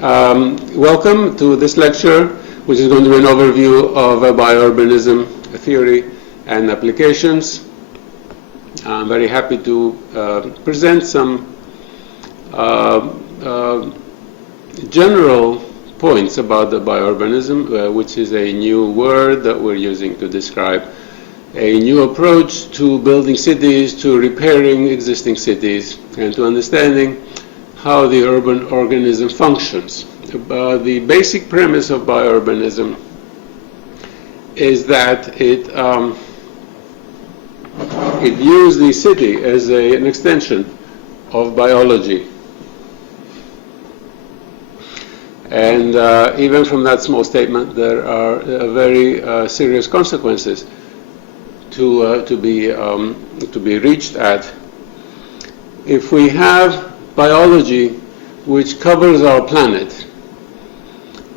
Welcome to this lecture, which is going to be an overview of biourbanism theory and applications. I'm very happy to present some general points about the biourbanism, which is a new word that we're using to describe a new approach to building cities, to repairing existing cities, and to understanding how the urban organism functions. The basic premise of biourbanism is that it views the city as an extension of biology. And even from that small statement, there are very serious consequences to be reached at. If we have biology which covers our planet,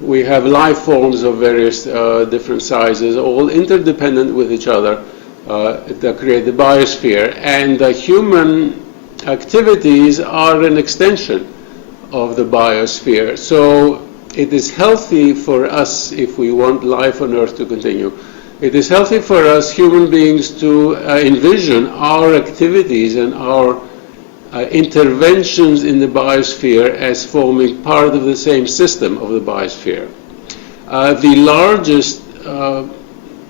we have life forms of various different sizes, all interdependent with each other, that create the biosphere, and human activities are an extension of the biosphere. So it is healthy for us, if we want life on Earth to continue, it is healthy for us human beings to envision our activities and our interventions in the biosphere as forming part of the same system of the biosphere. The largest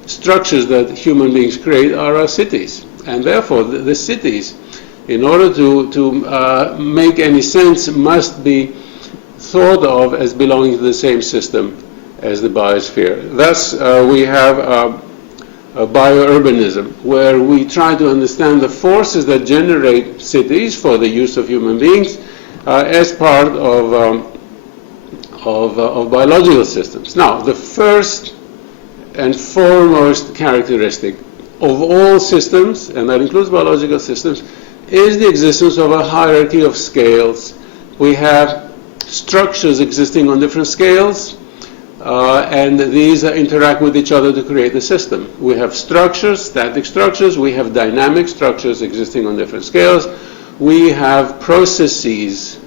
structures that human beings create are our cities, and therefore the cities, in order to make any sense, must be thought of as belonging to the same system as the biosphere. Thus, we have a biourbanism, where we try to understand the forces that generate cities for the use of human beings as part of biological systems. Now, the first and foremost characteristic of all systems, and that includes biological systems, is the existence of a hierarchy of scales. We have structures existing on different scales, and these interact with each other to create the system. We have structures, static structures, we have dynamic structures existing on different scales, we have processes,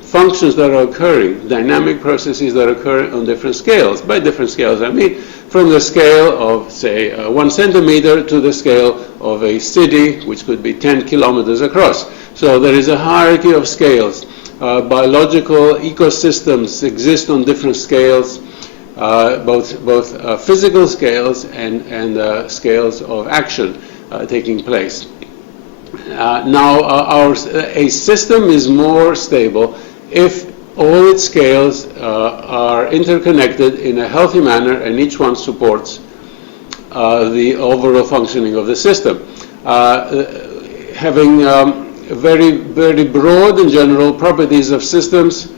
functions that are occurring, dynamic processes that occur on different scales. By different scales, I mean from the scale of, say, 1 centimeter to the scale of a city, which could be 10 kilometers across. So there is a hierarchy of scales. Biological ecosystems exist on different scales, both physical scales and scales of action taking place. Now, a system is more stable if all its scales are interconnected in a healthy manner, and each one supports the overall functioning of the system. Having very, very broad and general properties of systems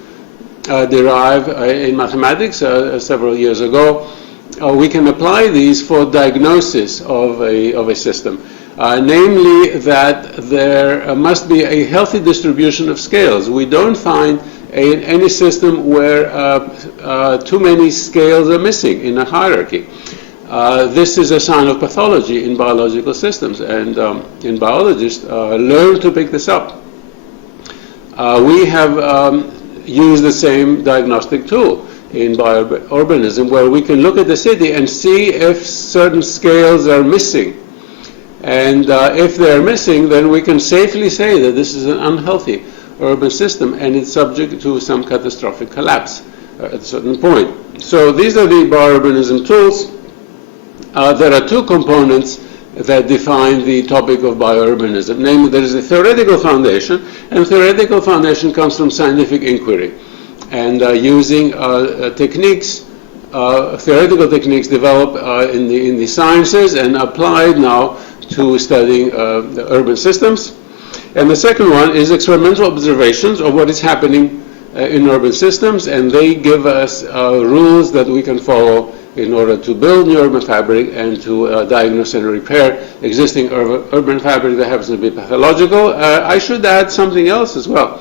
derived in mathematics several years ago, we can apply these for diagnosis of a system. Namely, that there must be a healthy distribution of scales. We don't find any system where too many scales are missing in a hierarchy. This is a sign of pathology in biological systems, and biologists learn to pick this up. We have used the same diagnostic tool in biourbanism, where we can look at the city and see if certain scales are missing. And if they're missing, then we can safely say that this is an unhealthy urban system, and it's subject to some catastrophic collapse at a certain point. So these are the biourbanism tools. There are two components that define the topic of biourbanism. Namely, there is a theoretical foundation, and theoretical foundation comes from scientific inquiry. And using techniques, theoretical techniques developed in the sciences and applied now to studying the urban systems. And the second one is experimental observations of what is happening in urban systems, and they give us rules that we can follow in order to build new urban fabric and to diagnose and repair existing urban fabric that happens to be pathological. I should add something else as well.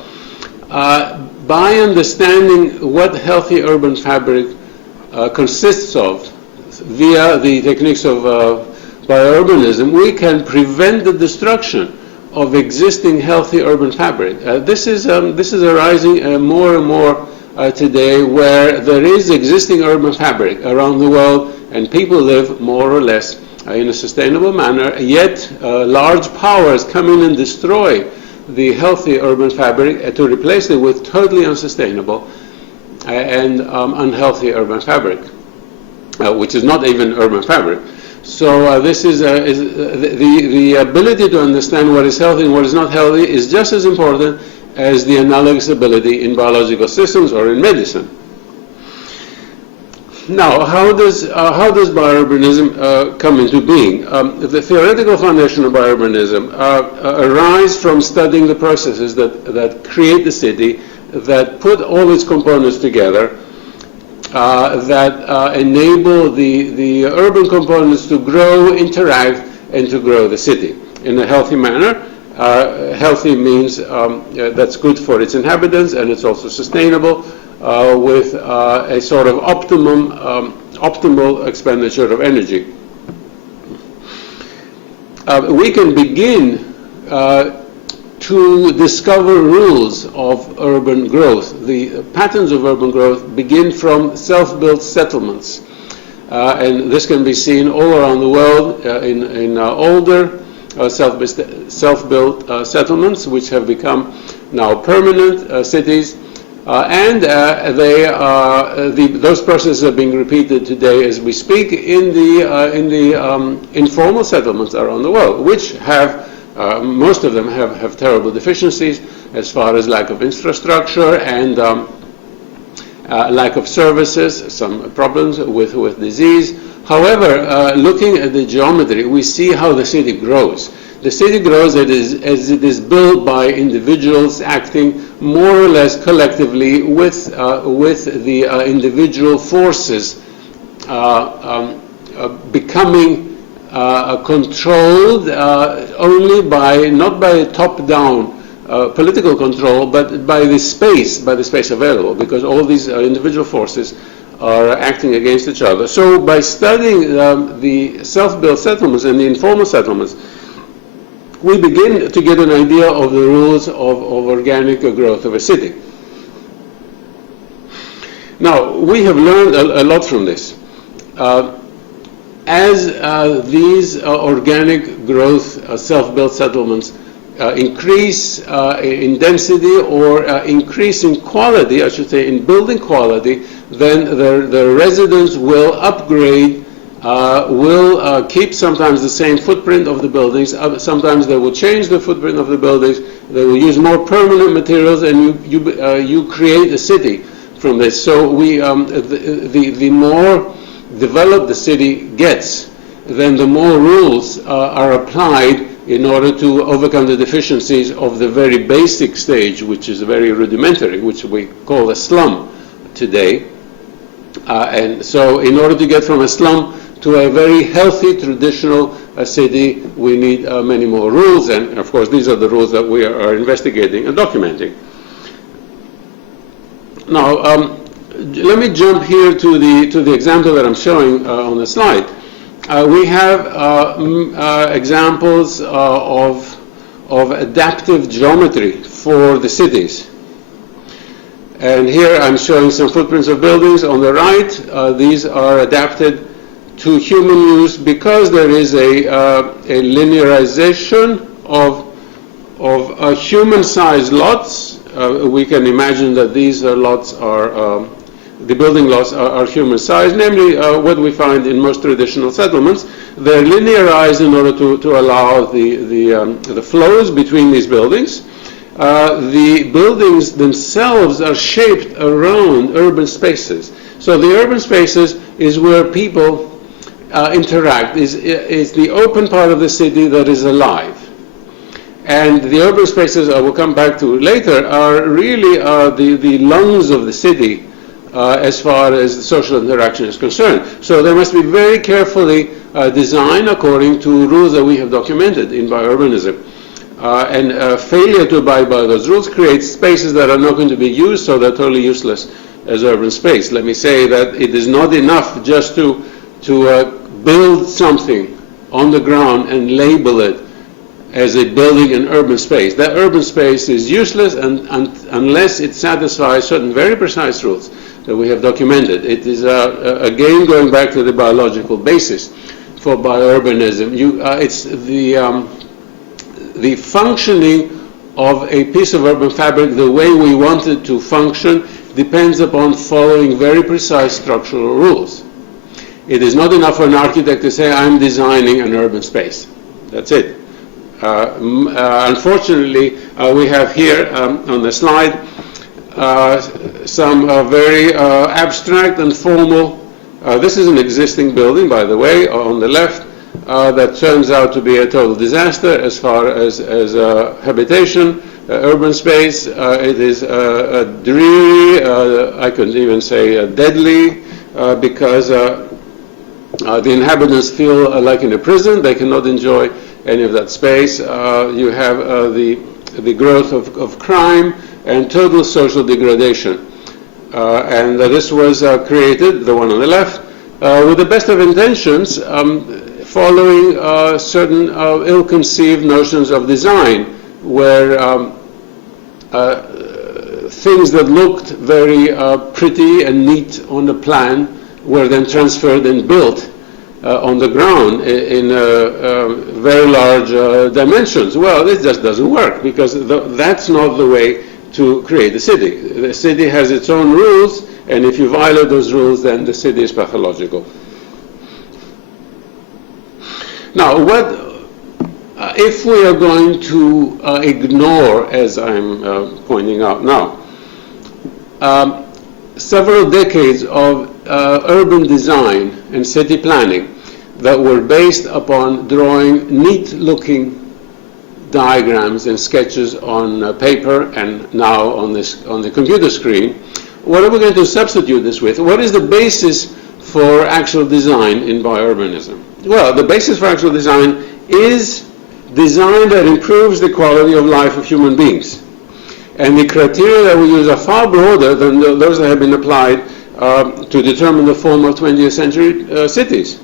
By understanding what healthy urban fabric consists of via the techniques of biourbanism, we can prevent the destruction of existing healthy urban fabric. This is arising more and more today where there is existing urban fabric around the world and people live more or less in a sustainable manner, yet large powers come in and destroy the healthy urban fabric to replace it with totally unsustainable and unhealthy urban fabric, which is not even urban fabric. So this is the ability to understand what is healthy and what is not healthy is just as important as the analogous ability in biological systems or in medicine. Now, how does biourbanism come into being? The theoretical foundation of biourbanism arises from studying the processes that create the city, that put all its components together, that enable the urban components to grow, interact, and to grow the city in a healthy manner. Healthy means that's good for its inhabitants, and it's also sustainable with a sort of optimal expenditure of energy. We can begin to discover rules of urban growth. The patterns of urban growth begin from self-built settlements. And this can be seen all around the world in older self-built settlements, which have become now permanent cities. Those processes are being repeated today as we speak in the informal settlements around the world, which have most of them have terrible deficiencies as far as lack of infrastructure and lack of services, some problems with disease. However, looking at the geometry, we see how the city grows. The city grows as it is built by individuals acting more or less collectively with the individual forces becoming controlled only not by top-down political control, but by the space available, because all these individual forces are acting against each other. So by studying the self-built settlements and the informal settlements, we begin to get an idea of the rules of organic growth of a city. Now, we have learned a lot from this. As these organic growth self-built settlements increase in density or increase in quality, I should say, in building quality, then the residents will upgrade, will keep sometimes the same footprint of the buildings. Sometimes they will change the footprint of the buildings. They will use more permanent materials, and you create a city from this. So the more developed the city gets, then the more rules are applied in order to overcome the deficiencies of the very basic stage, which is very rudimentary, which we call a slum today. And so in order to get from a slum to a very healthy traditional city, we need many more rules, and of course these are the rules that we are investigating and documenting. Now, let me jump here to the example that I'm showing on the slide. We have examples of adaptive geometry for the cities. And here I'm showing some footprints of buildings on the right. These are adapted to human use because there is a linearization of human-sized lots. We can imagine that these lots are the building lots are human-sized, namely what we find in most traditional settlements. They're linearized in order to allow the flows between these buildings. The buildings themselves are shaped around urban spaces. So the urban spaces is where people interact, is the open part of the city that is alive. And the urban spaces I will come back to later are really the lungs of the city as far as the social interaction is concerned. So they must be very carefully designed according to rules that we have documented in biourbanism. And failure to abide by those rules creates spaces that are not going to be used, so they're totally useless as urban space. Let me say that it is not enough just to build something on the ground and label it as a building an urban space. That urban space is useless unless it satisfies certain very precise rules that we have documented. It is, again, going back to the biological basis for biourbanism. It's the functioning of a piece of urban fabric, the way we want it to function, depends upon following very precise structural rules. It is not enough for an architect to say, I'm designing an urban space. That's it. Unfortunately, we have here on the slide some very abstract and formal. This is an existing building, by the way, on the left, that turns out to be a total disaster as far as habitation, urban space. It is dreary, I could even say deadly, because the inhabitants feel like in a prison. They cannot enjoy any of that space. You have the growth of crime and total social degradation. And this was created, the one on the left, with the best of intentions, following certain ill-conceived notions of design, where things that looked very pretty and neat on the plan were then transferred and built on the ground in very large dimensions. Well, this just doesn't work, because that's not the way to create a city. The city has its own rules, and if you violate those rules, then the city is pathological. Now, if we are going to ignore, as I'm pointing out now, several decades of urban design and city planning that were based upon drawing neat-looking diagrams and sketches on paper and now on the computer screen, what are we going to substitute this with? What is the basis for actual design in biourbanism? Well, the basis for actual design is design that improves the quality of life of human beings. And the criteria that we use are far broader than those that have been applied to determine the form of 20th century cities.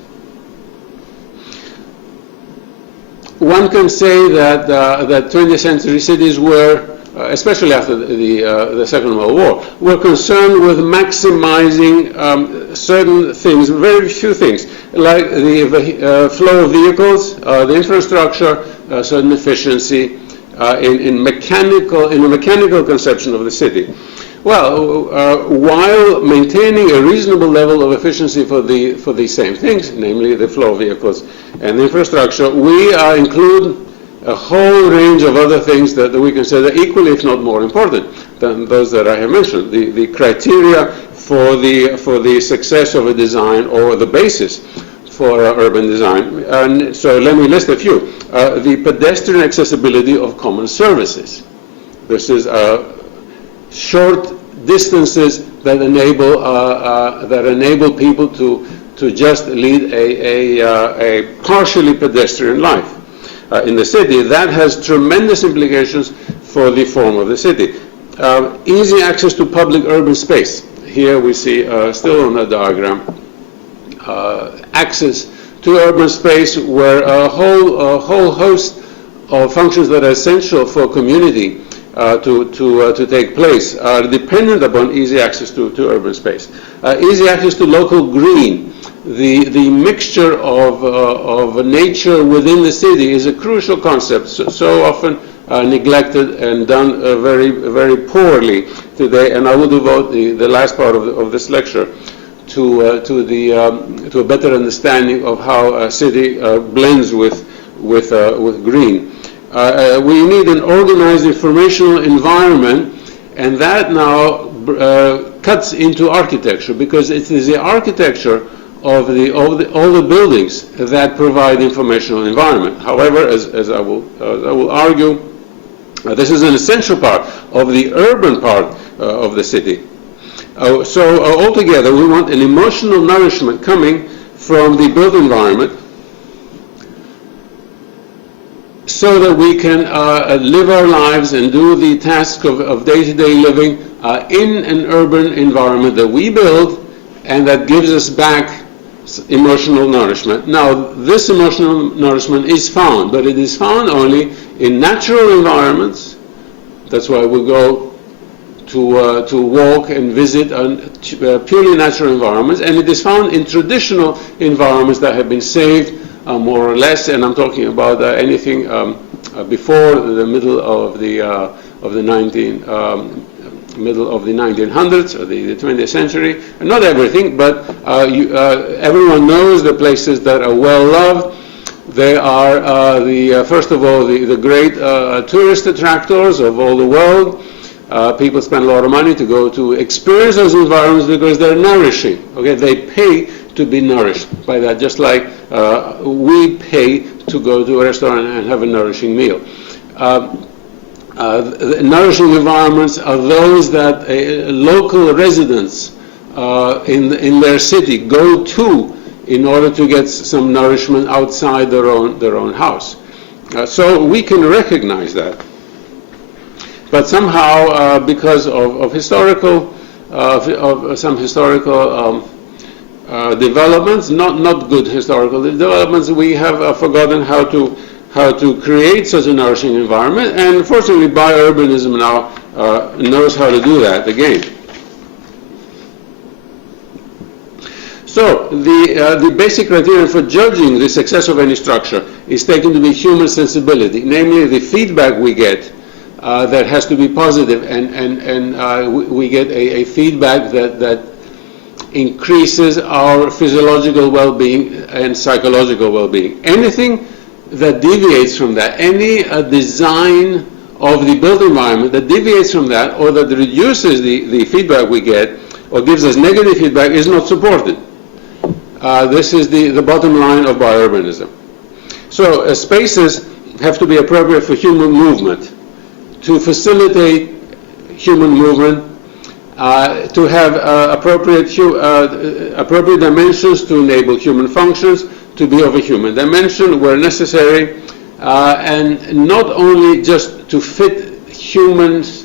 One can say that 20th century cities were, especially after the Second World War, were concerned with maximizing certain things, very few things, like the flow of vehicles, the infrastructure, certain efficiency, in a mechanical conception of the city. Well, while maintaining a reasonable level of efficiency for the same things, namely the flow of vehicles and the infrastructure, we include a whole range of other things that we consider equally, if not more important than those that I have mentioned. The criteria for the success of a design, or the basis for urban design. And so let me list a few. The pedestrian accessibility of common services. This is short distances that enable people to just lead a partially pedestrian life. In the city, that has tremendous implications for the form of the city. Easy access to public urban space. Here we see, still on the diagram, access to urban space where a whole host of functions that are essential for community to take place are dependent upon easy access to urban space. Easy access to local green. The mixture of nature within the city is a crucial concept, so often neglected and done very, very poorly today. And I will devote the last part of this lecture to a better understanding of how a city blends with green. We need an organized informational environment, and that now cuts into architecture, because it is the architecture of all the buildings that provide informational environment. However, as I will argue, this is an essential part of the urban part of the city. So altogether, we want an emotional nourishment coming from the built environment, so that we can live our lives and do the tasks of day-to-day living in an urban environment that we build, and that gives us back emotional nourishment. Now, this emotional nourishment is found, but it is found only in natural environments. That's why we go to walk and visit purely natural environments, and it is found in traditional environments that have been saved more or less, and I'm talking about anything before the middle of the 1900s or the 20th century. Not everything, but everyone knows the places that are well loved. They are first of all the great tourist attractors of all the world. People spend a lot of money to go to experience those environments because they're nourishing. Okay, they pay to be nourished by that, just like we pay to go to a restaurant and have a nourishing meal. Nourishing environments are those that local residents in their city go to in order to get some nourishment outside their own house. So we can recognize that. But somehow, because of historical, of some historical developments, not good historical developments, we have forgotten how to create such a nourishing environment. And fortunately, biourbanism now knows how to do that again. So the basic criterion for judging the success of any structure is taken to be human sensibility, namely the feedback we get. That has to be positive, and we get a feedback that increases our physiological well-being and psychological well-being. Anything that deviates from that, any design of the built environment that deviates from that or that reduces the feedback we get or gives us negative feedback is not supported. This is the bottom line of biourbanism. So spaces have to be appropriate for human movement, to facilitate human movement, to have appropriate dimensions to enable human functions, to be of a human dimension where necessary, and not only just to fit humans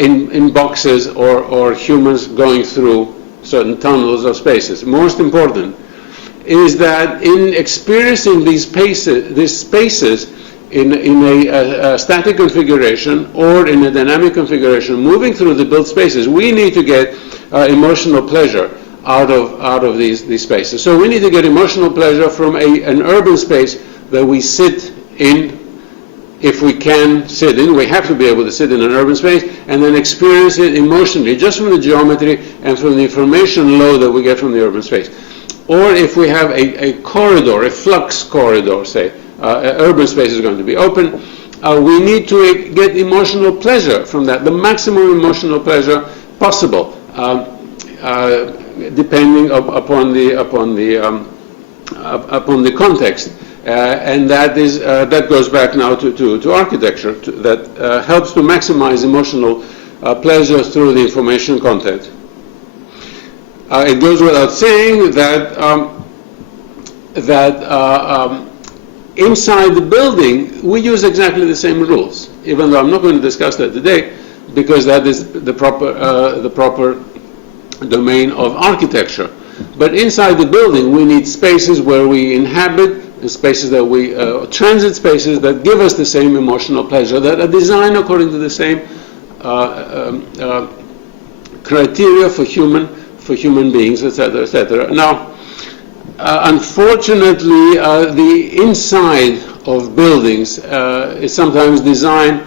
in boxes or humans going through certain tunnels or spaces. Most important is that in experiencing these spaces in a static configuration or in a dynamic configuration, moving through the built spaces, we need to get emotional pleasure out of these spaces. So we need to get emotional pleasure from an urban space that we sit in. If we can sit in, we have to be able to sit in an urban space and then experience it emotionally, just from the geometry and from the information load that we get from the urban space. Or if we have a corridor, a flux corridor, say, urban space is going to be open, we need to get emotional pleasure from that, the maximum emotional pleasure possible, depending upon the context. And that goes back now to architecture that helps to maximize emotional pleasure through the information content. It goes without saying that inside the building we use exactly the same rules, even though I'm not going to discuss that today, because that is the proper domain of architecture. But inside the building we need spaces where we inhabit, spaces that we transit spaces that give us the same emotional pleasure, that are designed according to the same criteria for human beings, etc., etc. Now, unfortunately, the inside of buildings is sometimes designed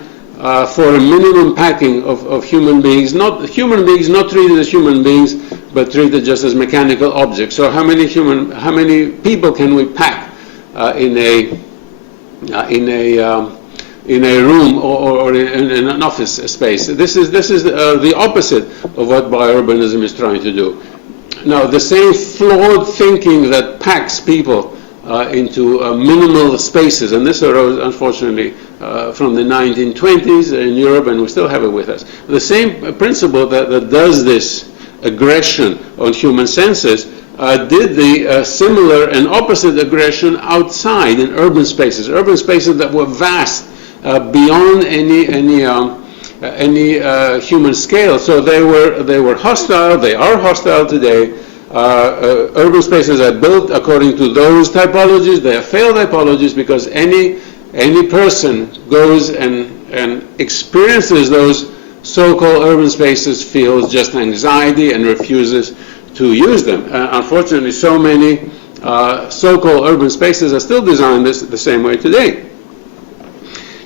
for a minimum packing of human beings not treated as human beings, but treated just as mechanical objects. So how many people can we pack in a room or in an office space? This is the opposite of what biourbanism is trying to do. Now, the same flawed thinking that packs people into minimal spaces, and this arose, unfortunately, from the 1920s in Europe, and we still have it with us. The same principle that does this aggression on human senses did the similar and opposite aggression outside in urban spaces that were vast beyond any human scale. So they were hostile. They are hostile today Urban spaces are built according to those typologies. They are failed typologies because any person goes and experiences those so-called urban spaces, feels just anxiety and refuses to use them. Unfortunately, so many so-called urban spaces are still designed the same way today.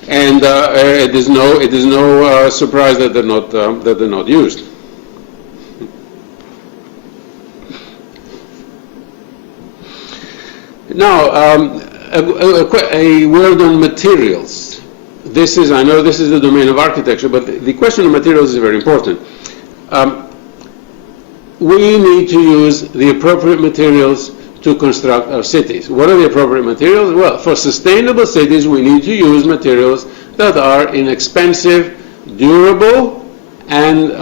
And it is no surprise that they're not used. Now, a word on materials. I know this is the domain of architecture, but the question of materials is very important. We need to use the appropriate materials to construct our cities. What are the appropriate materials? Well, for sustainable cities, we need to use materials that are inexpensive, durable, and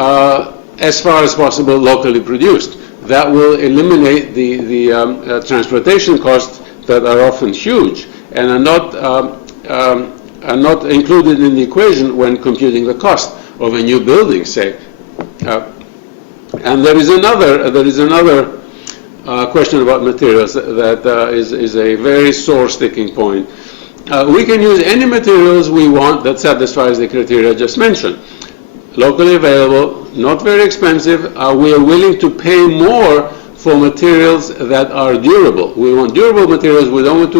as far as possible, locally produced. That will eliminate the transportation costs that are often huge and are not included in the equation when computing the cost of a new building, say. And there is another question about materials that is a very sore sticking point. We can use any materials we want that satisfies the criteria I just mentioned. Locally available, not very expensive. We are willing to pay more for materials that are durable. We want durable materials. We don't want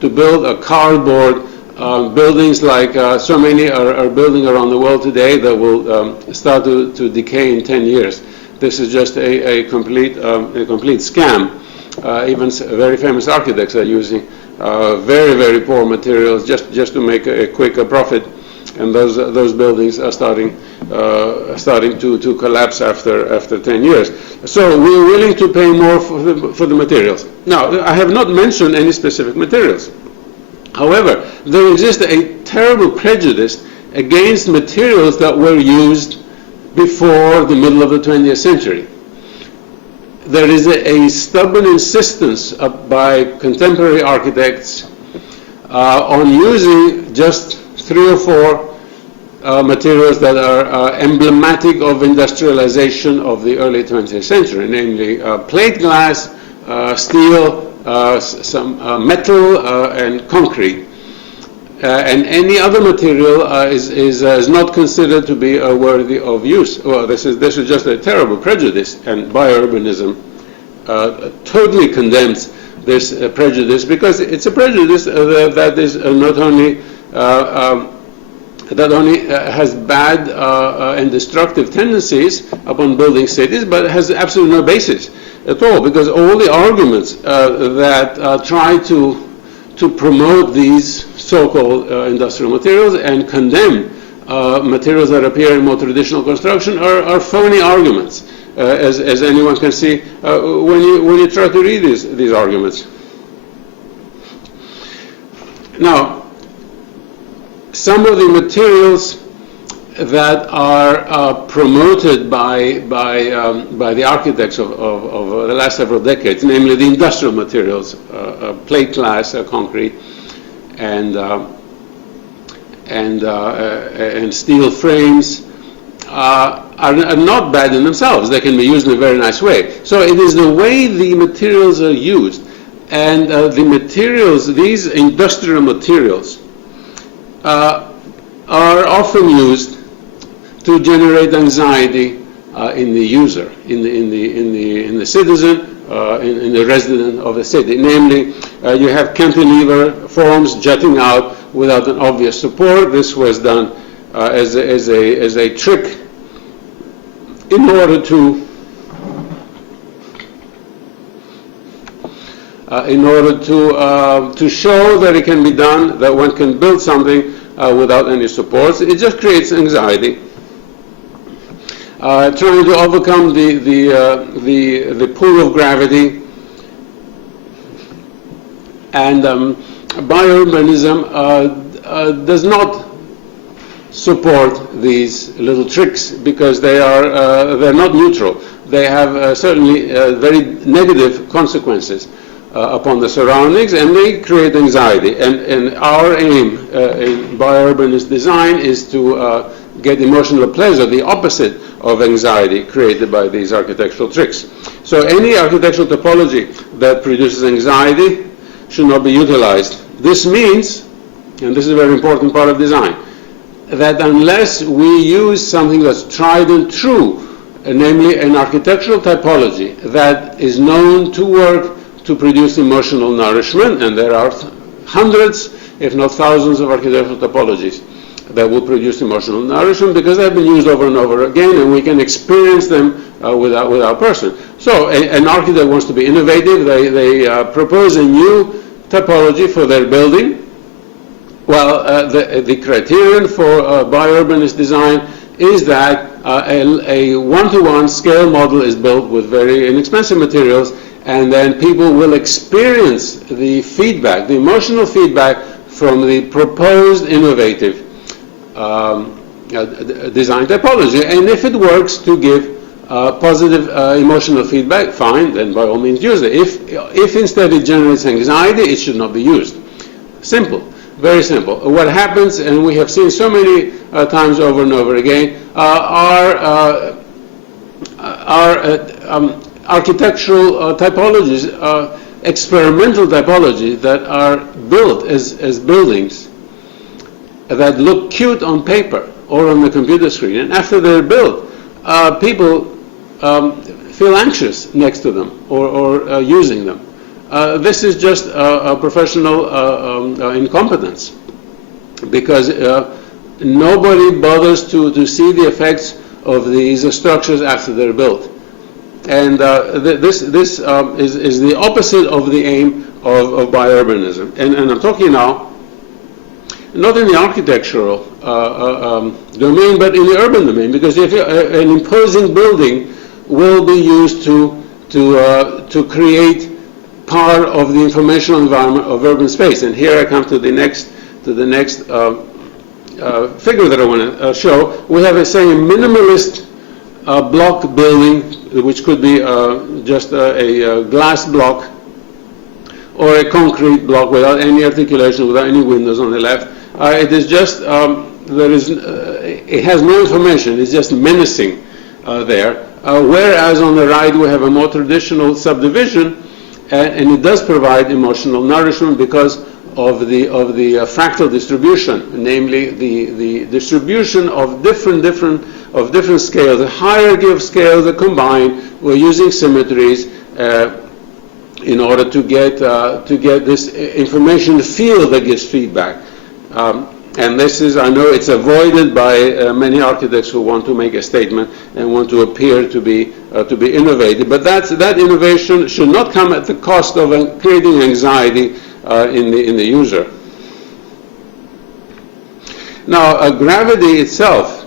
to build a cardboard buildings like so many are building around the world today that will start to decay in 10 years. This is just a complete scam. Even very famous architects are using very, very poor materials just to make a quicker profit, and those buildings are starting to collapse after 10 years. So we're willing to pay more for the materials. Now, I have not mentioned any specific materials. However, there exists a terrible prejudice against materials that were used before the middle of the 20th century. There is a stubborn insistence by contemporary architects on using just 3 or 4 materials that are emblematic of industrialization of the early 20th century, namely plate glass, steel, some metal, and concrete. And any other material is not considered to be worthy of use. Well, this is just a terrible prejudice, and biourbanism totally condemns this prejudice, because it's a prejudice that is not only has bad and destructive tendencies upon building cities, but has absolutely no basis at all, because all the arguments that try to promote these so-called industrial materials and condemn materials that appear in more traditional construction are phony arguments, as anyone can see when you try to read these arguments. Now, some of the materials that are promoted by the architects of the last several decades, namely the industrial materials, plate glass, concrete, and steel frames, are not bad in themselves. They can be used in a very nice way. So it is the way the materials are used, and the materials, these industrial materials, are often used to generate anxiety in the user, in the citizen, in the resident of the city. Namely, you have cantilever forms jutting out without an obvious support. This was done as a trick in order to show that it can be done, that one can build something without any supports. It just creates anxiety. Trying to overcome the pull of gravity, and biourbanism does not support these little tricks, because they're not neutral. They have certainly very negative consequences upon the surroundings, and they create anxiety. And our aim in biourbanist design is to get emotional pleasure, the opposite of anxiety created by these architectural tricks. So any architectural topology that produces anxiety should not be utilized. This means, and this is a very important part of design, that unless we use something that's tried and true, namely an architectural typology that is known to work to produce emotional nourishment, and there are hundreds, if not thousands, of architectural topologies that will produce emotional nourishment because they've been used over and over again, and we can experience them with our person. So an architect wants to be innovative. They propose a new typology for their building. Well, the criterion for biourbanist design is that a one-to-one scale model is built with very inexpensive materials, and then people will experience the feedback, the emotional feedback from the proposed innovative design typology. And if it works to give positive emotional feedback, fine, then by all means use it. If instead it generates anxiety, it should not be used. Simple. Very simple. What happens, and we have seen so many times over and over again, are architectural typologies, experimental typologies that are built as buildings that look cute on paper or on the computer screen. And after they're built, people feel anxious next to them or using them. This is just a professional incompetence, because nobody bothers to see the effects of these structures after they're built. And this is the opposite of the aim of biourbanism. And I'm talking now not in the architectural domain, but in the urban domain, because if an imposing building will be used to create part of the informational environment of urban space. And here I come to the next figure that I want to show. We have, say, a minimalist block building, which could be just a glass block or a concrete block without any articulation, without any windows on the left. It is just, it has no information, it's just menacing there. Whereas on the right we have a more traditional subdivision, and it does provide emotional nourishment because of the fractal distribution, namely the distribution of different scales, the hierarchy of scales that combine. We're using symmetries in order to get this information field that gives feedback. And this is, I know it's avoided by many architects who want to make a statement and want to appear to be innovative. But that innovation should not come at the cost of creating anxiety in the user. Now, gravity itself,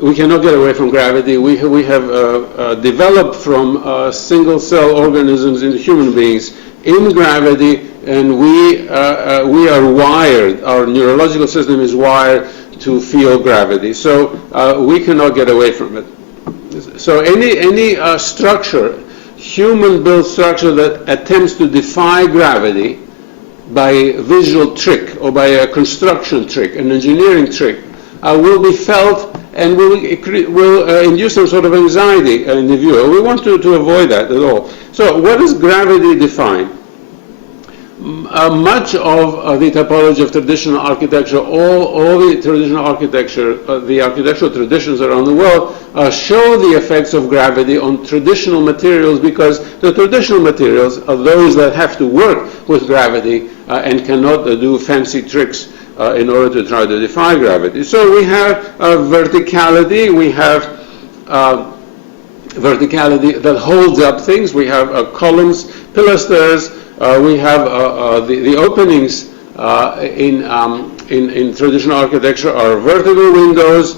we cannot get away from gravity. We have developed from single-cell organisms into human beings in gravity, and we are wired, our neurological system is wired to feel gravity. So we cannot get away from it. So any structure, human-built structure that attempts to defy gravity by a visual trick or by a construction trick, an engineering trick, will be felt and will induce some sort of anxiety in the viewer. We want to avoid that at all. So what does gravity define? Much of the typology of traditional architecture, all the traditional architecture, the architectural traditions around the world show the effects of gravity on traditional materials, because the traditional materials are those that have to work with gravity and cannot do fancy tricks in order to try to defy gravity. So we have verticality, we have verticality that holds up things, we have columns, pilasters, we have the openings in traditional architecture are vertical windows.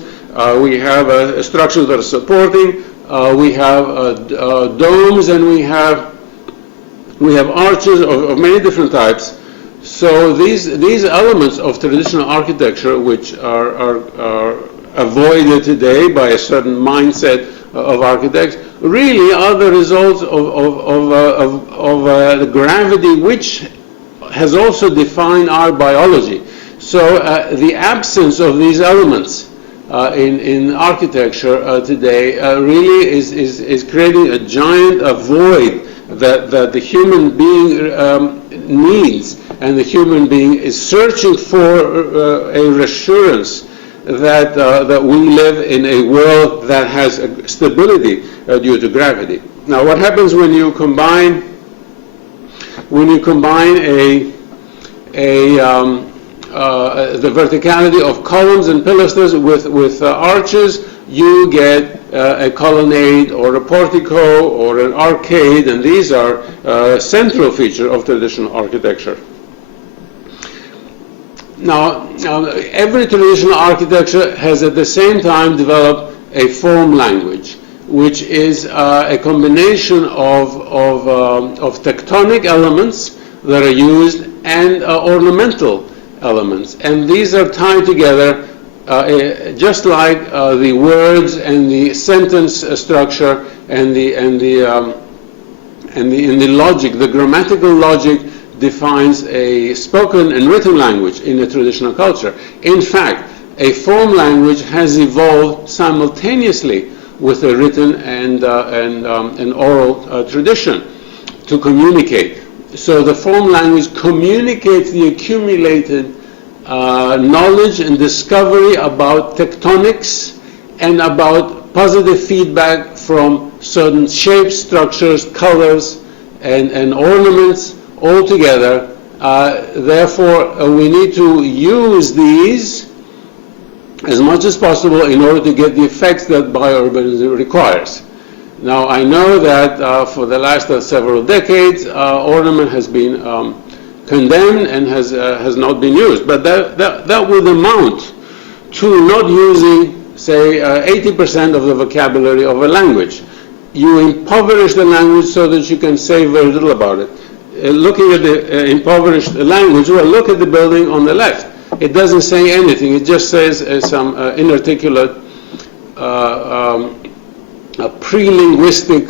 We have structures that are supporting. We have domes, and we have arches of many different types. So these elements of traditional architecture, which are avoided today by a certain mindset of architects, really are the results of the gravity, which has also defined our biology. So the absence of these elements in architecture today really is creating a giant void that the human being needs, and the human being is searching for a reassurance that we live in a world that has stability due to gravity. Now, what happens when you combine the verticality of columns and pilasters with arches? You get a colonnade or a portico or an arcade, and these are central feature of traditional architecture. Now, every traditional architecture has at the same time developed a form language, which is a combination of tectonic elements that are used and ornamental elements. And these are tied together just like the words and the sentence structure and the logic, the grammatical logic defines a spoken and written language in a traditional culture. In fact, a form language has evolved simultaneously with a written and an oral tradition to communicate. So the form language communicates the accumulated knowledge and discovery about tectonics and about positive feedback from certain shapes, structures, colors, and ornaments all together. Therefore, we need to use these as much as possible in order to get the effects that biourbanism requires. Now, I know that for the last several decades, ornament has been condemned and has not been used, but that would amount to not using, say, 80% of the vocabulary of a language. You impoverish the language so that you can say very little about it. Looking at the impoverished language, well, look at the building on the left. It doesn't say anything. It just says some inarticulate, pre-linguistic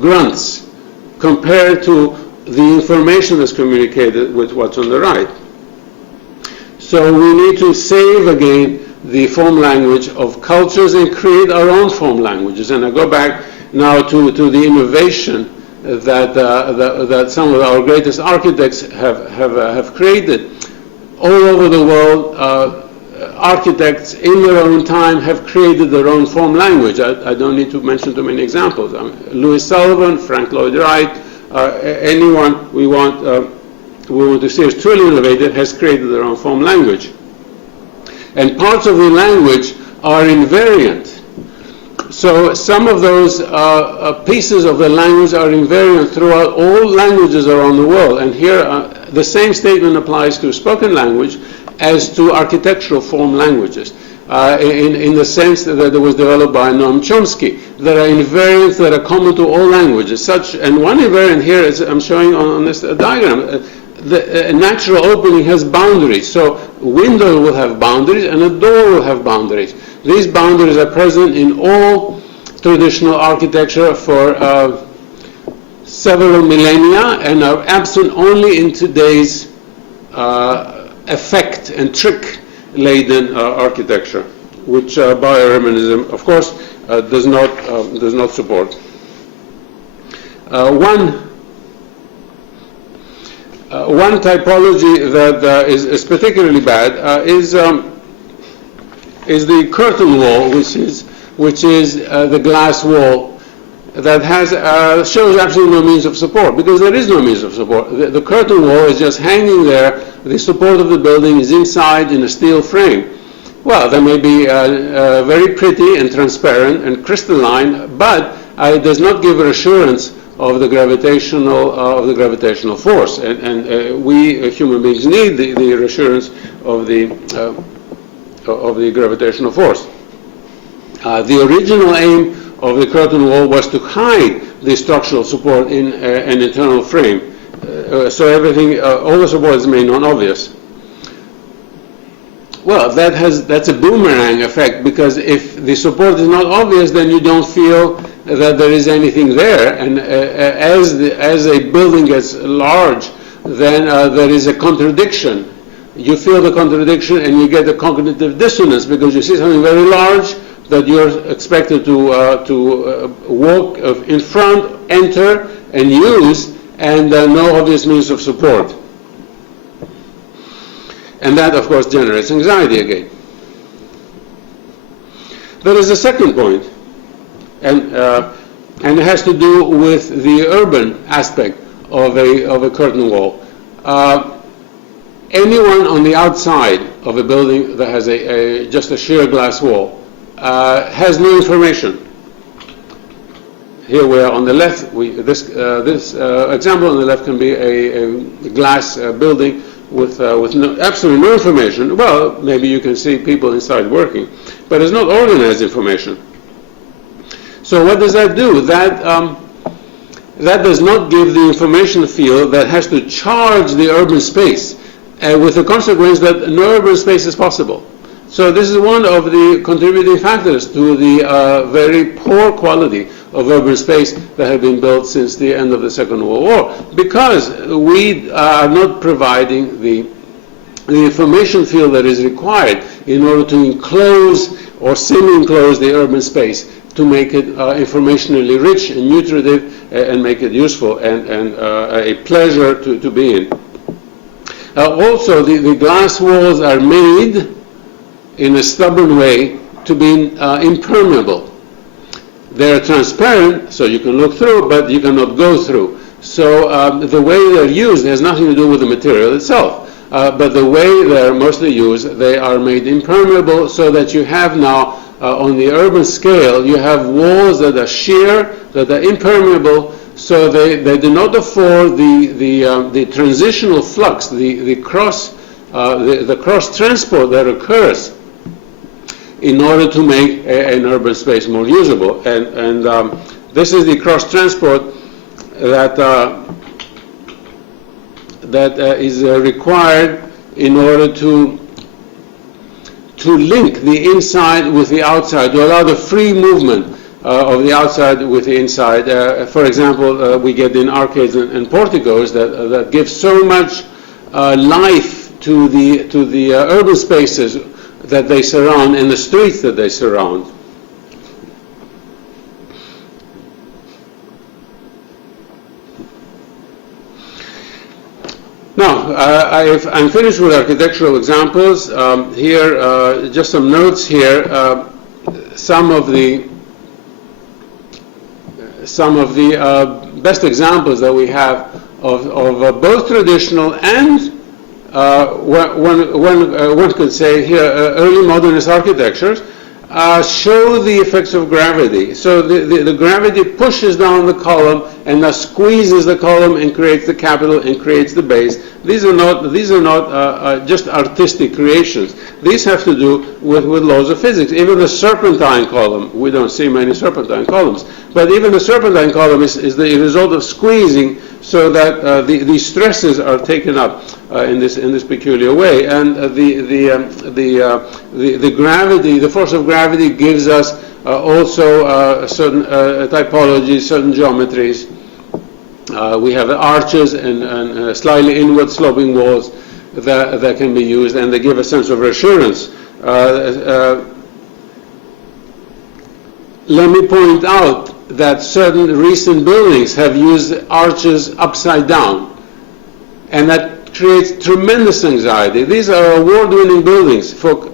grunts compared to the information that's communicated with what's on the right. So we need to save again the form language of cultures and create our own form languages. And I go back now to the innovation that some of our greatest architects have created. All over the world, architects in their own time have created their own form language. I don't need to mention too many examples. Louis Sullivan, Frank Lloyd Wright, anyone we want to see as truly innovative has created their own form language. And parts of the language are invariant. So some of those pieces of the language are invariant throughout all languages around the world. And here the same statement applies to spoken language as to architectural form languages, in the sense that it was developed by Noam Chomsky. There are invariants that are common to all languages. And one invariant here is I'm showing on this diagram. The natural opening has boundaries. So a window will have boundaries and a door will have boundaries. These boundaries are present in all traditional architecture for several millennia and are absent only in today's effect and trick-laden architecture, which biourbanism, of course, does not support. One typology that is particularly bad is the curtain wall, which is the glass wall that shows absolutely no means of support, because there is no means of support. The curtain wall is just hanging there. The support of the building is inside in a steel frame. Well, that may be very pretty and transparent and crystalline, but it does not give an assurance of the gravitational force, and we human beings need the reassurance of the gravitational force. The original aim of the curtain wall was to hide the structural support in an internal frame, so everything, all the support is made non-obvious. Well, that's a boomerang effect, because if the support is not obvious, then you don't feel that there is anything there, and as a building gets large, then there is a contradiction you feel the contradiction and you get a cognitive dissonance because you see something very large that you're expected to walk in front, enter, and use, and no obvious means of support. And that, of course, generates anxiety again. There is a second point, and it has to do with the urban aspect of a curtain wall. Anyone on the outside of a building that has just a sheer glass wall has no information. Here we are on the left. This example on the left can be a glass building with absolutely no information. Well, maybe you can see people inside working, but it's not organized information. So what does that do? That does not give the information field that has to charge the urban space, with the consequence that no urban space is possible. So this is one of the contributing factors to the very poor quality of urban space that have been built since the end of the Second World War, because we are not providing the information field that is required in order to enclose or semi-enclose the urban space to make it informationally rich and nutritive and make it useful and a pleasure to be in. Also, the glass walls are made in a stubborn way to be impermeable. They're transparent, so you can look through, but you cannot go through. So the way they're used has nothing to do with the material itself. But the way they're mostly used, they are made impermeable so that you have now, on the urban scale, you have walls that are sheer, that are impermeable, so they do not afford the transitional flux, the cross transport that occurs in order to make an urban space more usable. And this is the cross transport that is required in order to link the inside with the outside, to allow the free movement of the outside with the inside. For example, we get in arcades and porticos that give so much life to the urban spaces that they surround and the streets that they surround. Now, I'm finished with architectural examples. Here, just some notes here. Some of the best examples that we have of both traditional and one could say here early modernist architectures show the effects of gravity. So the gravity pushes down the column and squeezes the column and creates the capital and creates the base. These are not just artistic creations. These have to do with laws of physics. Even the Serpentine Column, we don't see many Serpentine columns, but even the Serpentine Column is the result of squeezing so that the stresses are taken up in this peculiar way. And the gravity, the force of gravity gives us also certain typologies, certain geometries. We have arches and slightly inward sloping walls that can be used, and they give a sense of reassurance. Let me point out that certain recent buildings have used arches upside down, and that creates tremendous anxiety. These are award-winning buildings for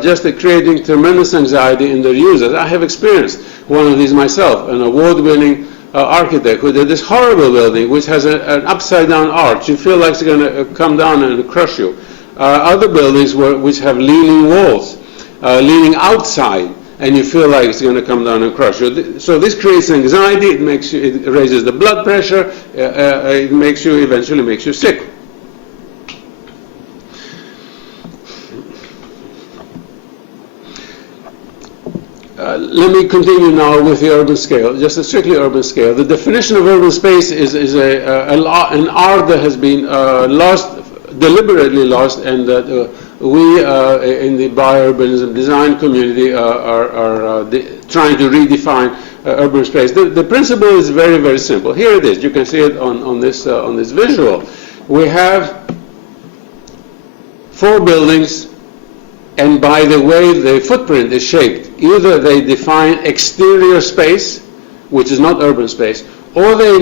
just creating tremendous anxiety in their users. I have experienced one of these myself, an award-winning architect who did this horrible building which has an upside-down arch. You feel like it's going to come down and crush you. Other buildings which have leaning walls, leaning outside, and you feel like it's going to come down and crush you. So this creates anxiety. It raises the blood pressure. It eventually makes you sick. Let me continue now with the urban scale, just a strictly urban scale. The definition of urban space is an art that has been deliberately lost, and that we in the biourbanism design community are trying to redefine urban space. The principle is very, very simple. Here it is. You can see it on this visual. We have 4 buildings, and by the way the footprint is shaped, either they define exterior space, which is not urban space, or they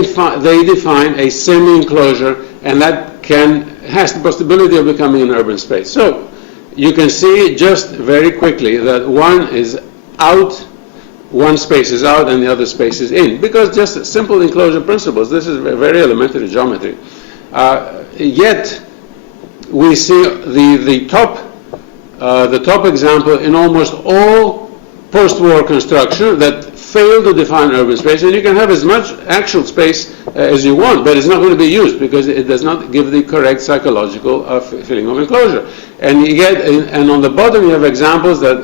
define a semi-enclosure, and that has the possibility of becoming an urban space. So you can see just very quickly that one is out, one space is out, and the other space is in, because just simple enclosure principles. This is very elementary geometry. Yet we see the top example in almost all post-war construction that fail to define urban space, and you can have as much actual space as you want, but it's not going to be used because it does not give the correct psychological feeling of enclosure. And you get, and on the bottom you have examples that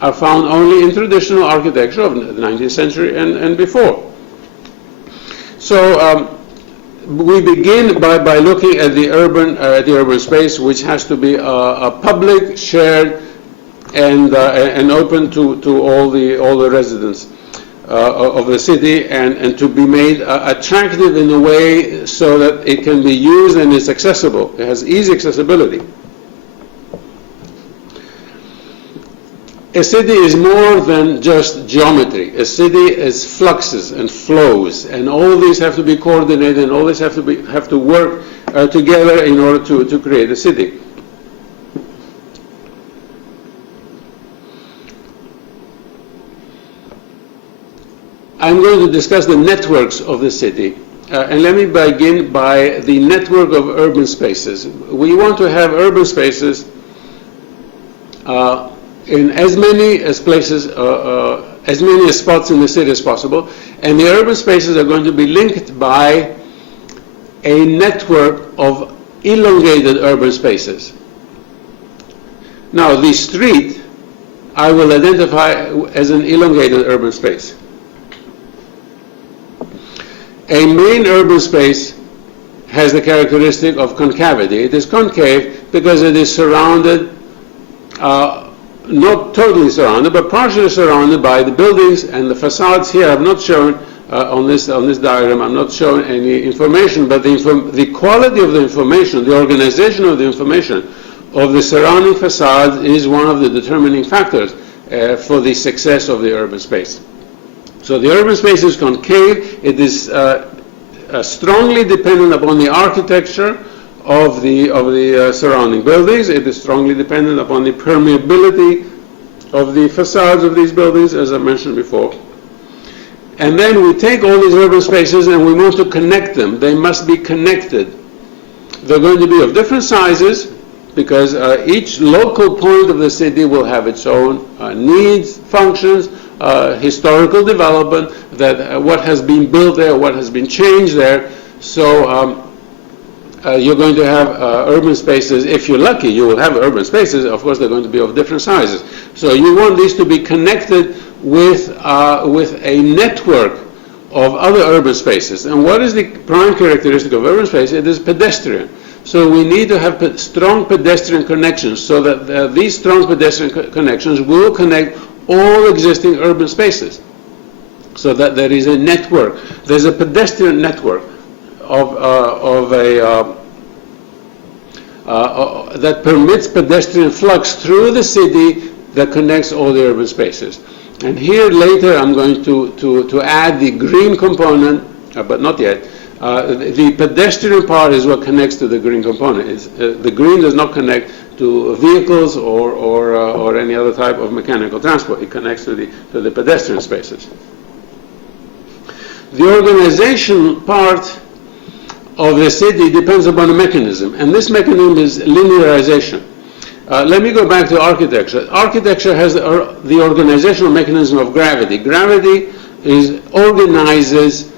are found only in traditional architecture of the 19th century and before. So we begin by looking at the urban space, which has to be a public, shared, and open to all the residents of the city, and to be made attractive in a way so that it can be used and is accessible. It has easy accessibility. A city is more than just geometry. A city is fluxes and flows, and all these have to be coordinated, and all these have to work together in order to create a city. I'm going to discuss the networks of the city, and let me begin by the network of urban spaces. We want to have urban spaces in as many places, as many spots in the city as possible, and the urban spaces are going to be linked by a network of elongated urban spaces. Now, the street I will identify as an elongated urban space. A main urban space has the characteristic of concavity. It is concave because it is surrounded, not totally surrounded, but partially surrounded by the buildings and the facades. Here I've not shown, on this diagram, I'm not showing any information, but the quality of the information, the organization of the information of the surrounding facades is one of the determining factors for the success of the urban space. So the urban space is concave. It is strongly dependent upon the architecture of the surrounding buildings. It is strongly dependent upon the permeability of the facades of these buildings, as I mentioned before. And then we take all these urban spaces and we want to connect them. They must be connected. They're going to be of different sizes, because each local point of the city will have its own needs, functions, historical development, that what has been built there, what has been changed there. So you're going to have urban spaces. If you're lucky, you will have urban spaces. Of course, they're going to be of different sizes. So you want these to be connected with a network of other urban spaces. And what is the prime characteristic of urban space? It is pedestrian. So we need to have strong pedestrian connections, so that these strong pedestrian connections will connect all existing urban spaces, so that there is a network. There's a pedestrian network that permits pedestrian flux through the city that connects all the urban spaces. And here later I'm going to add the green component, but not yet. The pedestrian part is what connects to the green component. The green does not connect to vehicles or any other type of mechanical transport. It connects to the pedestrian spaces. The organization part of the city depends upon a mechanism, and this mechanism is linearization. Let me go back to architecture. Architecture has the organizational mechanism of gravity. Gravity organizes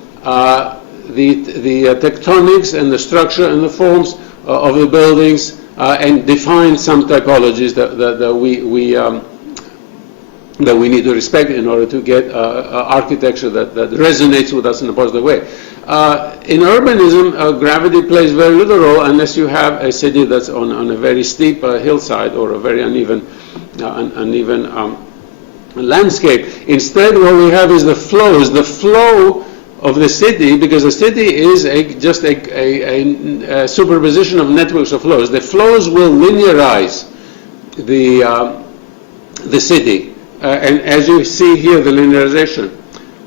the tectonics and the structure and the forms of the buildings, and defines some typologies that we need to respect in order to get architecture that resonates with us in a positive way. In urbanism, gravity plays very little role unless you have a city that's on a very steep hillside or a very uneven landscape. Instead, what we have is the flows. The flow of the city, because the city is just a superposition of networks of flows. The flows will linearize the city, and as you see here, the linearization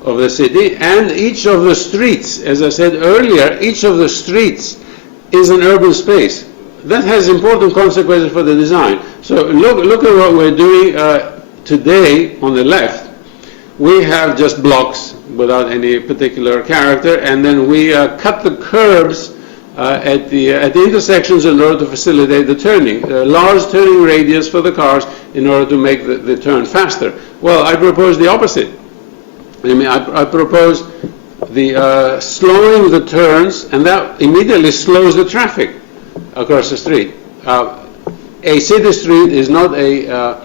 of the city, and each of the streets, as I said earlier, each of the streets is an urban space. That has important consequences for the design. So look at what we're doing today on the left. We have just blocks without any particular character, and then we cut the curbs at the intersections in order to facilitate the turning. A large turning radius for the cars in order to make the turn faster. Well, I propose the opposite. I propose the slowing the turns, and that immediately slows the traffic across the street. A city street is not a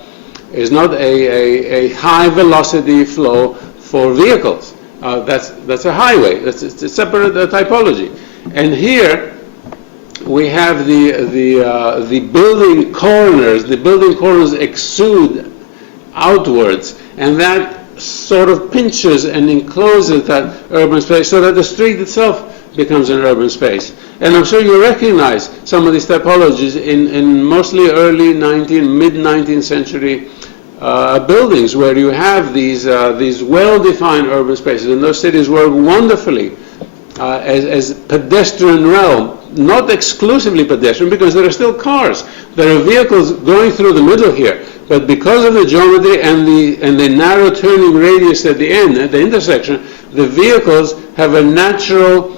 high velocity flow for vehicles. That's a highway. It's a separate typology. And here we have the building corners. The building corners exude outwards, and that sort of pinches and encloses that urban space so that the street itself becomes an urban space. And I'm sure you recognize some of these typologies in mostly early mid-19th century buildings, where you have these well-defined urban spaces, and those cities work wonderfully as pedestrian realm, not exclusively pedestrian, because there are still cars. There are vehicles going through the middle here, but because of the geometry and the narrow turning radius at the end, at the intersection, the vehicles have a natural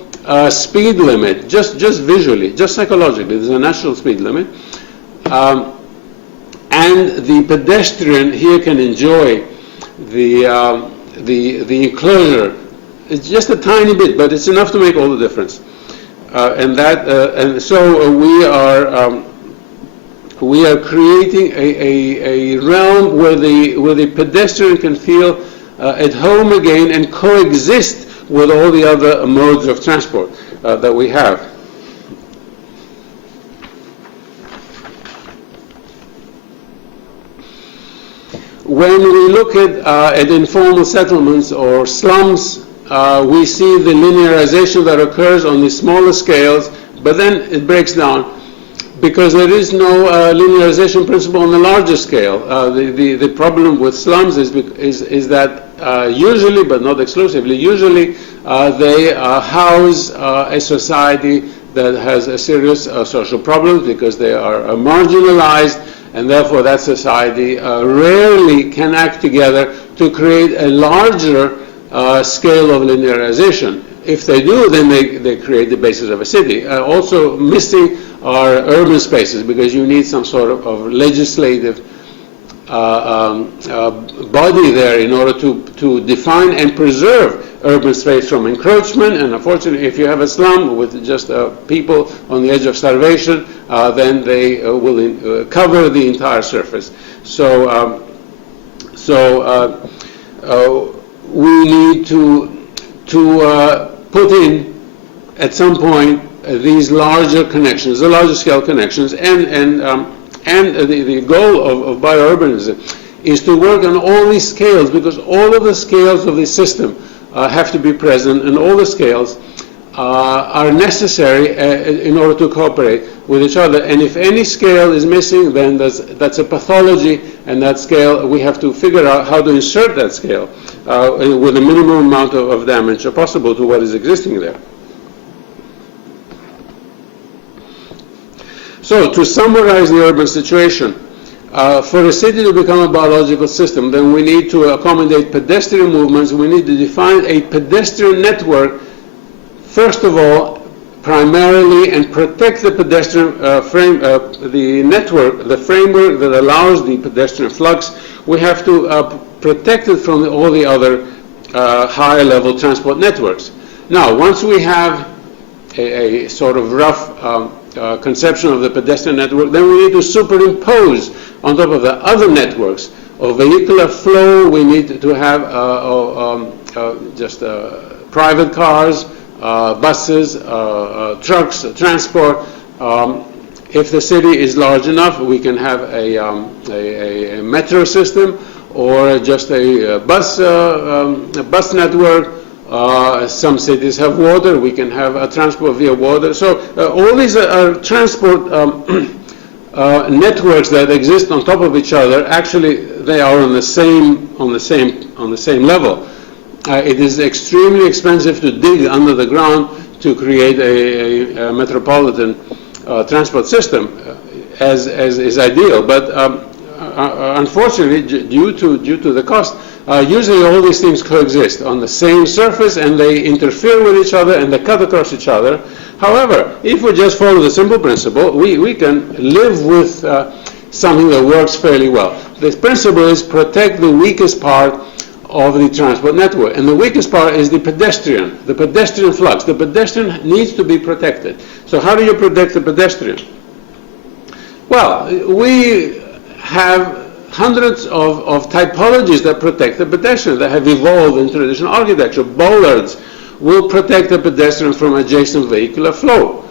speed limit, just visually, just psychologically. There's a natural speed limit. And the pedestrian here can enjoy the enclosure. It's just a tiny bit, but it's enough to make all the difference. And so we are creating a realm where the pedestrian can feel at home again and coexist with all the other modes of transport that we have. When we look at informal settlements or slums, we see the linearization that occurs on the smaller scales, but then it breaks down because there is no linearization principle on the larger scale. The problem with slums is that usually, but not exclusively, usually they house a society that has a serious social problem because they are marginalized, and therefore that society rarely can act together to create a larger scale of linearization. If they do, then they create the basis of a city. Also missing are urban spaces, because you need some sort of legislative body there in order to define and preserve urban space from encroachment. And unfortunately, if you have a slum with just people on the edge of starvation, then they will cover the entire surface. So we need to put in at some point these larger connections, the larger scale connections, and the goal of biourbanism is to work on all these scales, because all of the scales of the system have to be present, and all the scales are necessary in order to cooperate with each other. And if any scale is missing, then that's a pathology, and that scale, we have to figure out how to insert that scale with a minimum amount of damage possible to what is existing there. So to summarize the urban situation, for a city to become a biological system, then we need to accommodate pedestrian movements. We need to define a pedestrian network, first of all, primarily, and protect the pedestrian the network, the framework that allows the pedestrian flux. We have to protect it from all the other higher level transport networks. Now, once we have a sort of rough conception of the pedestrian network, then we need to superimpose on top of the other networks of vehicular flow. We need to have just private cars, buses, trucks, transport. If the city is large enough, we can have a metro system, or just a bus network, Some cities have water. We can have a transport via water. So all these are transport networks that exist on top of each other. Actually, they are on the same level. It is extremely expensive to dig under the ground to create a metropolitan transport system, as is ideal. But unfortunately, due to the cost, usually all these things coexist on the same surface, and they interfere with each other and they cut across each other. However, if we just follow the simple principle, we can live with something that works fairly well. This principle is protect the weakest part of the transport network, and the weakest part is the pedestrian flux. The pedestrian needs to be protected. So how do you protect the pedestrian? Well, we have hundreds of typologies that protect the pedestrian that have evolved in traditional architecture. Bollards will protect the pedestrian from adjacent vehicular flow.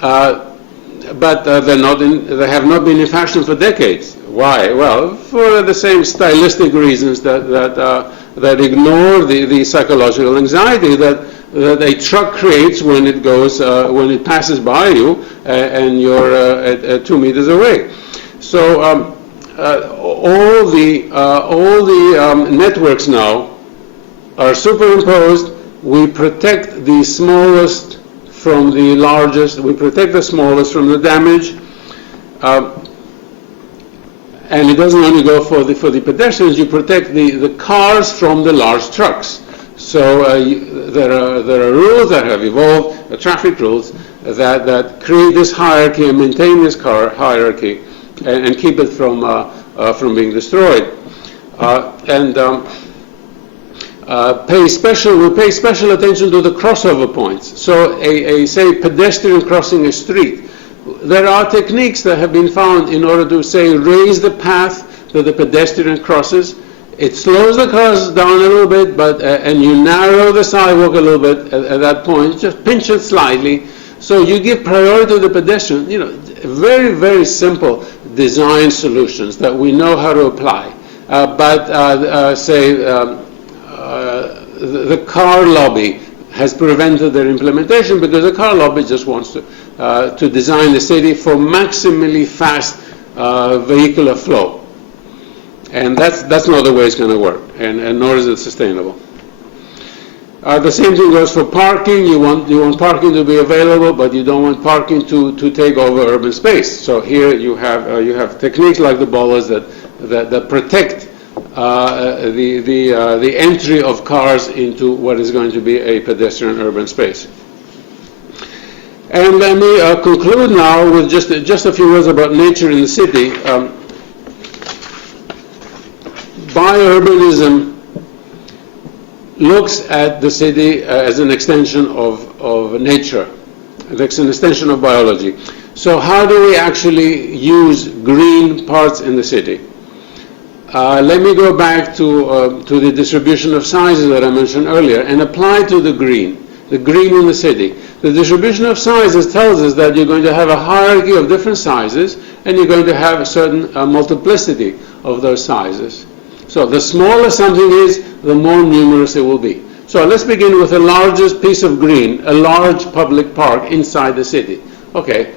But they have not been in fashion for decades. Why? Well, for the same stylistic reasons that ignore the psychological anxiety that a truck creates when it when it passes by you and you're at 2 meters away. So all the networks now are superimposed. We protect the smallest from the largest. We protect the smallest from the damage. And it doesn't only go for the pedestrians. You protect the cars from the large trucks. So there are rules that have evolved, traffic rules, that create this hierarchy and maintain this car hierarchy and keep it from being destroyed. We pay special attention to the crossover points. So say pedestrian crossing a street. There are techniques that have been found in order to, say, raise the path that the pedestrian crosses. It slows the cars down a little bit, and you narrow the sidewalk a little bit at that point. Just pinch it slightly. So you give priority to the pedestrian. Very, very simple design solutions that we know how to apply. The car lobby has prevented their implementation because the car lobby just wants to design the city for maximally fast vehicular flow. And that's not the way it's going to work, and nor is it sustainable. The same thing goes for parking. You want parking to be available, but you don't want parking to take over urban space. So here you have techniques like the bollards that protect the entry of cars into what is going to be a pedestrian urban space. And let me conclude now with just a few words about nature in the city. Biourbanism looks at the city as an extension of nature. It's an extension of biology. So how do we actually use green parts in the city? Let me go back to the distribution of sizes that I mentioned earlier and apply to the green in the city. The distribution of sizes tells us that you're going to have a hierarchy of different sizes, and you're going to have a certain multiplicity of those sizes. So the smaller something is, the more numerous it will be. So let's begin with the largest piece of green, a large public park inside the city. Okay,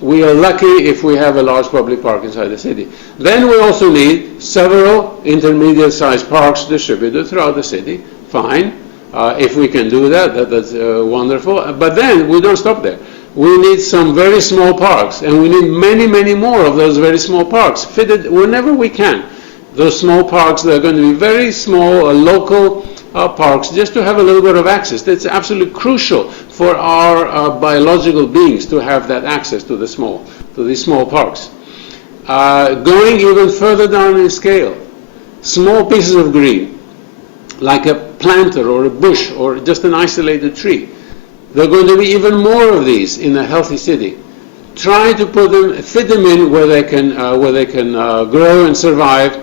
we are lucky if we have a large public park inside the city. Then we also need several intermediate-sized parks distributed throughout the city. Fine. If we can do that, that's wonderful. But then we don't stop there. We need some very small parks, and we need many, many more of those very small parks, fitted whenever we can. Those small parks that are going to be very small, local parks, just to have a little bit of access. It's absolutely crucial for our biological beings to have that access to these small parks. Going even further down in scale, small pieces of green, like a planter or a bush or just an isolated tree. There are going to be even more of these in a healthy city. Try to fit them in where they can grow and survive.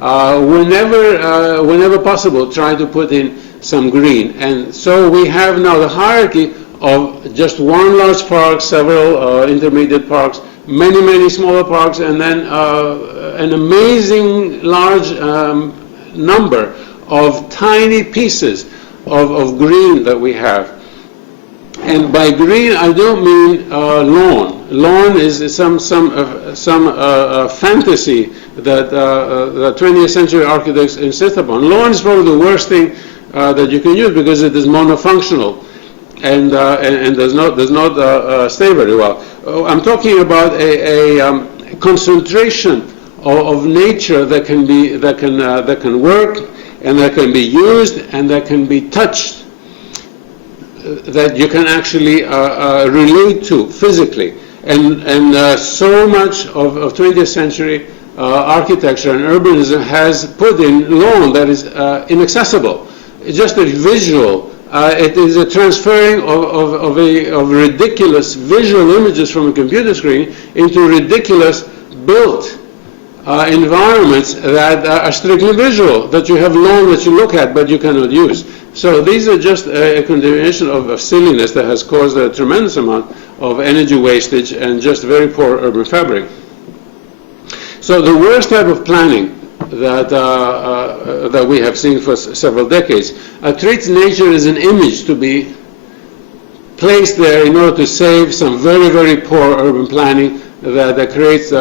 Whenever possible, try to put in some green. And so we have now the hierarchy of just one large park, several intermediate parks, many, many smaller parks, and then an amazing large number of tiny pieces of green that we have. And by green, I don't mean lawn. Lawn is some fantasy that the 20th century architects insist upon. Lawn is probably the worst thing that you can use because it is monofunctional and does not stay very well. I'm talking about a concentration of nature that can work and that can be used and that can be touched, that you can actually relate to physically. And so much of 20th century architecture and urbanism has put in lawn that is inaccessible. It's just a visual. It is a transferring of ridiculous visual images from a computer screen into ridiculous built environments that are strictly visual, that you have lawn that you look at but you cannot use. So these are just a continuation of silliness that has caused a tremendous amount of energy wastage and just very poor urban fabric. So the worst type of planning that we have seen for several decades treats nature as an image to be placed there in order to save some very, very poor urban planning that creates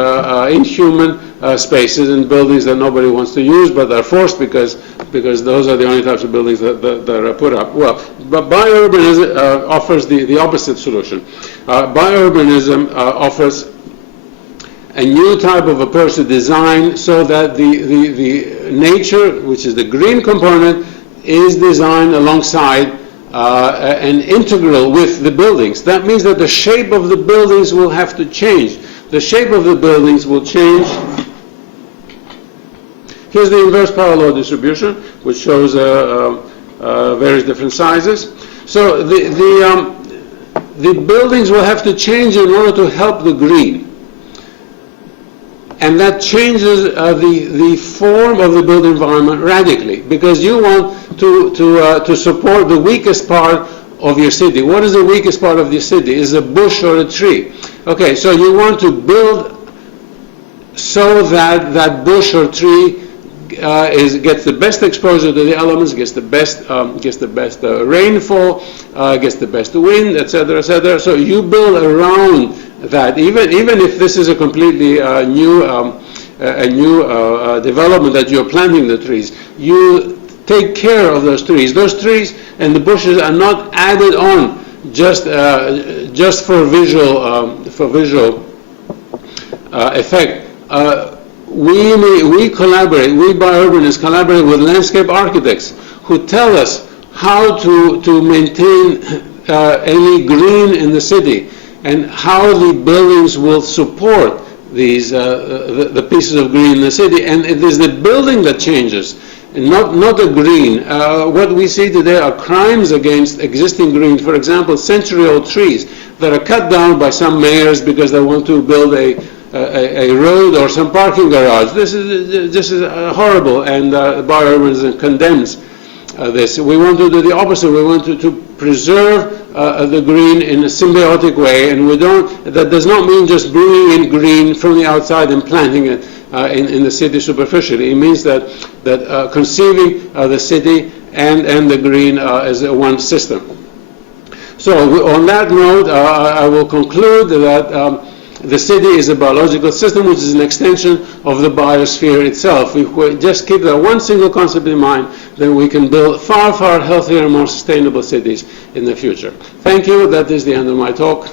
inhuman spaces and buildings that nobody wants to use but are forced because those are the only types of buildings that are put up. Well, but biourbanism offers the opposite solution. Biourbanism offers a new type of approach to design so that the nature, which is the green component, is designed alongside and integral with the buildings. That means that the shape of the buildings will have to change. The shape of the buildings will change. Here's the inverse parallel distribution, which shows various different sizes. So the buildings will have to change in order to help the green. And that changes the form of the built environment radically, because you want to support the weakest part of your city. What is the weakest part of your city? Is a bush or a tree? Okay, so you want to build so that that bush or tree gets the best exposure to the elements, gets the best rainfall, gets the best wind, etc., etc. So you build around that, even if this is a completely new development that you're planting the trees, you take care of those trees. Those trees and the bushes are not added on just for visual effect. We collaborate. We biourbanists collaborate with landscape architects who tell us how to maintain any green in the city, and how the buildings will support these the pieces of green in the city. And it is the building that changes, and not the green. What we see today are crimes against existing green. For example, century-old trees that are cut down by some mayors because they want to build a road or some parking garage. This is horrible, and biourbanism condemns this. We want to do the opposite. We want to preserve the green in a symbiotic way, and that does not mean just bringing in green from the outside and planting it in the city superficially. It means that conceiving the city and the green as one system. So on that note, I will conclude that the city is a biological system which is an extension of the biosphere itself. If we just keep that one single concept in mind, then we can build far, far healthier and more sustainable cities in the future. Thank you. That is the end of my talk.